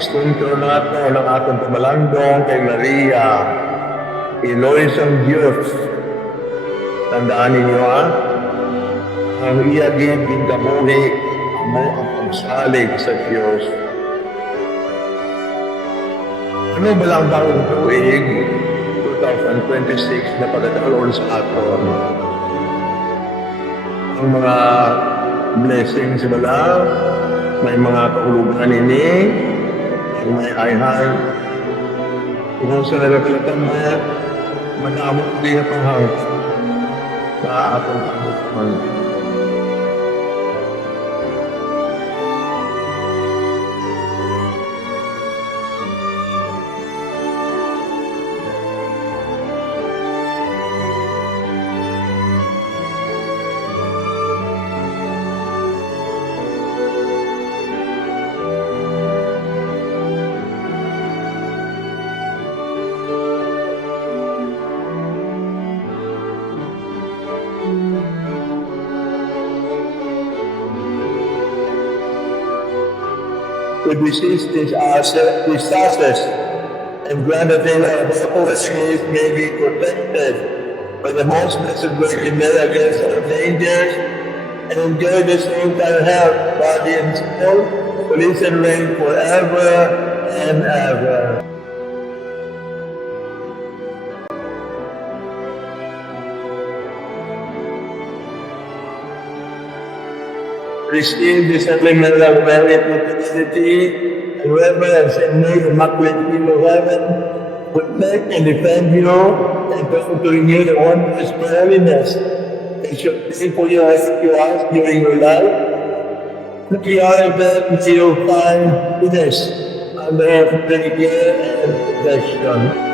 isunto nato ng atong tumalandong kay Maria, Iloisang Diyos. Tandaan ninyo ang iya gibing kabuhi mo ang pagsalig sa Diyos. Ano ba lang bagong tuig 2026 na pagkataloon sa aton? Ang mga blessings wala, may mga kahulugan ini, may ayhan. Kung sa nagagalitan mo, madamot din na panghang sa atong pagkakuman. To resist these disasters and grant that our policies may be protected by the most blessed Virgin Mary against all dangers and enjoy the same kind of health, body and soul, to live and reign forever and ever. Receive this sacrament of Mary Propitiity and reverence and make the Immaculate Queen of Heaven protect and defend you and come to renew the wondrous holiness that should be for you as you ask during your life. That you are in bed until you find goodness under her care and protection.